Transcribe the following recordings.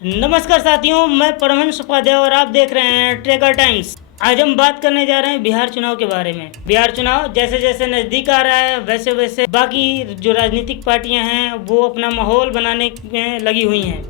नमस्कार साथियों, मैं परमहंस उपाध्याय और आप देख रहे हैं ट्रेकर टाइम्स। आज हम बात करने जा रहे हैं बिहार चुनाव के बारे में। बिहार चुनाव जैसे जैसे नज़दीक आ रहा है वैसे वैसे बाकी जो राजनीतिक पार्टियां हैं वो अपना माहौल बनाने में लगी हुई हैं।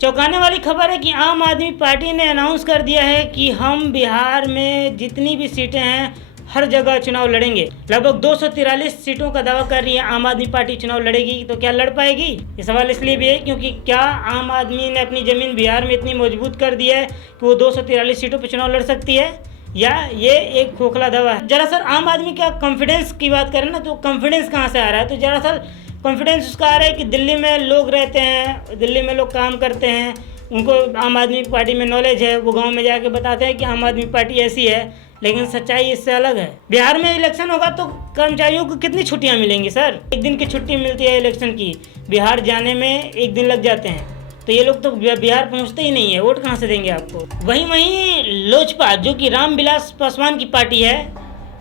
चौंकाने वाली खबर है कि आम आदमी पार्टी ने अनाउंस कर दिया है कि हम बिहार में जितनी भी सीटें हैं हर जगह चुनाव लड़ेंगे। लगभग 243 सीटों का दावा कर रही है आम आदमी पार्टी चुनाव लड़ेगी। तो क्या लड़ पाएगी? ये सवाल इसलिए भी है क्योंकि क्या आम आदमी ने अपनी ज़मीन बिहार में इतनी मजबूत कर दी है कि वो 243 सीटों पर चुनाव लड़ सकती है, या ये एक खोखला दावा है? दरअसल आम आदमी का कॉन्फिडेंस की बात करें ना, तो कॉन्फिडेंस कहाँ से आ रहा है? तो दरअसल कॉन्फिडेंस उसका आ रहा है कि दिल्ली में लोग रहते हैं, दिल्ली में लोग काम करते हैं, उनको आम आदमी पार्टी में नॉलेज है। वो गांव में जाके बताते हैं कि आम आदमी पार्टी ऐसी है, लेकिन सच्चाई इससे अलग है। बिहार में इलेक्शन होगा तो कर्मचारियों को कितनी छुट्टियां मिलेंगी सर? एक दिन की छुट्टी मिलती है इलेक्शन की, बिहार जाने में एक दिन लग जाते हैं। तो ये लोग तो बिहार पहुंचते ही नहीं है, वोट कहां से देंगे आपको? वहीं लोजपा जो कि रामविलास पासवान की पार्टी है,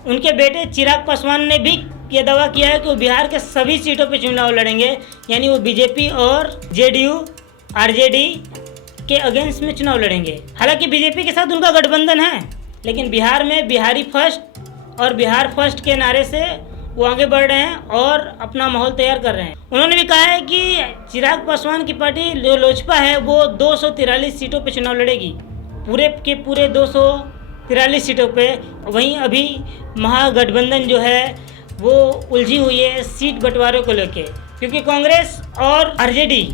उनके बेटे चिराग पासवान ने भी ये दावा किया है कि वो बिहार के सभी सीटों पर चुनाव लड़ेंगे, यानी वो बीजेपी और जेडीयू आरजेडी के अगेंस्ट में चुनाव लड़ेंगे। हालांकि बीजेपी के साथ उनका गठबंधन है, लेकिन बिहार में बिहारी फर्स्ट और बिहार फर्स्ट के नारे से वो आगे बढ़ रहे हैं और अपना माहौल तैयार कर रहे हैं। उन्होंने भी कहा है कि चिराग पासवान की पार्टी जो लोजपा है वो 243 सीटों पे चुनाव लड़ेगी, पूरे के पूरे 243 सीटों पे। वहीं अभी महागठबंधन जो है वो उलझी हुई है सीट बंटवारे को लेके, क्योंकि कांग्रेस और आरजेडी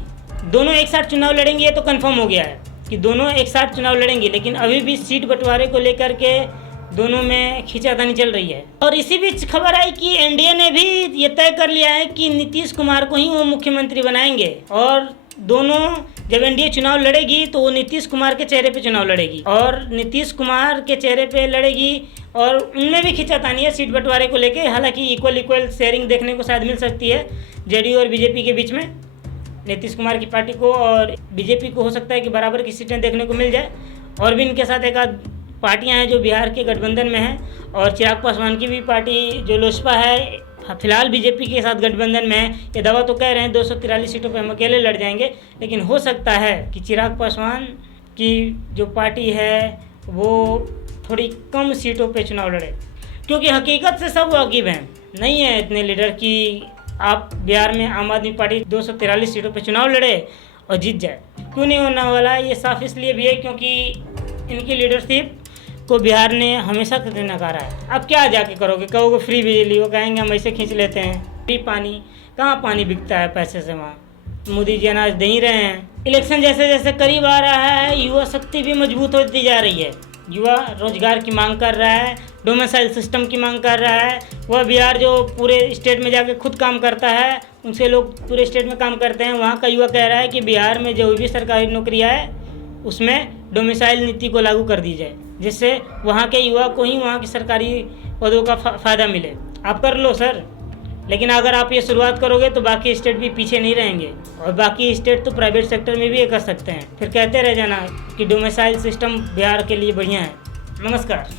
दोनों एक साथ चुनाव लड़ेंगे। ये तो कंफर्म हो गया है कि दोनों एक साथ चुनाव लड़ेंगे, लेकिन अभी भी सीट बंटवारे को लेकर के दोनों में खींचातानी चल रही है। और इसी बीच खबर आई कि एनडीए ने भी ये तय कर लिया है कि नीतीश कुमार को ही वो मुख्यमंत्री बनाएंगे, और दोनों जब एनडीए चुनाव लड़ेगी तो वो नीतीश कुमार के चेहरे पे चुनाव लड़ेगी, और नीतीश कुमार के चेहरे पे लड़ेगी। और उनमें भी खींचातानी है सीट बंटवारे को लेके। हालांकि इक्वल शेयरिंग देखने को शायद मिल सकती है जेडीयू और बीजेपी के बीच में। नीतीश कुमार की पार्टी को और बीजेपी को हो सकता है कि बराबर की सीटें देखने को मिल जाए। और भी इनके साथ एक आध पार्टियां हैं जो बिहार के गठबंधन में हैं, और चिराग पासवान की भी पार्टी जो लोजपा है फिलहाल बीजेपी के साथ गठबंधन में है। ये दावा तो कह रहे हैं 243 सीटों पर हम अकेले लड़ जाएंगे, लेकिन हो सकता है कि चिराग पासवान की जो पार्टी है वो थोड़ी कम सीटों पर चुनाव लड़े, क्योंकि हकीकत से सब वाकिफ हैं। नहीं है इतने लीडर कि आप बिहार में आम आदमी पार्टी 243 सीटों पर चुनाव लड़े और जीत जाए। क्यों नहीं होने वाला? ये साफ इसलिए भी है क्योंकि इनकी लीडरशिप को बिहार ने हमेशा से नकारा है। अब क्या जाके करोगे? कहोगे फ्री बिजली, वो कहेंगे हम ऐसे खींच लेते हैं। फ्री पानी, कहाँ पानी बिकता है पैसे से? वहाँ मोदी जी अनाज दे ही रहे हैं। इलेक्शन जैसे जैसे करीब आ रहा है, युवा शक्ति भी मजबूत होती जा रही है। युवा रोजगार की मांग कर रहा है, डोमिसाइल सिस्टम की मांग कर रहा है। वह बिहार जो पूरे स्टेट में जाके खुद काम करता है, उनसे लोग पूरे स्टेट में काम करते हैं, वहाँ का युवा कह रहा है कि बिहार में जो भी सरकारी नौकरियाँ है उसमें डोमिसाइल नीति को लागू कर दी जाए, जिससे वहाँ के युवा को ही वहाँ की सरकारी पदों का फ़ायदा मिले। आप कर लो सर, लेकिन अगर आप ये शुरुआत करोगे तो बाकी स्टेट भी पीछे नहीं रहेंगे, और बाकी स्टेट तो प्राइवेट सेक्टर में भी ये कर सकते हैं। फिर कहते रह जाना कि डोमिसाइल सिस्टम बिहार के लिए बढ़िया है। नमस्कार।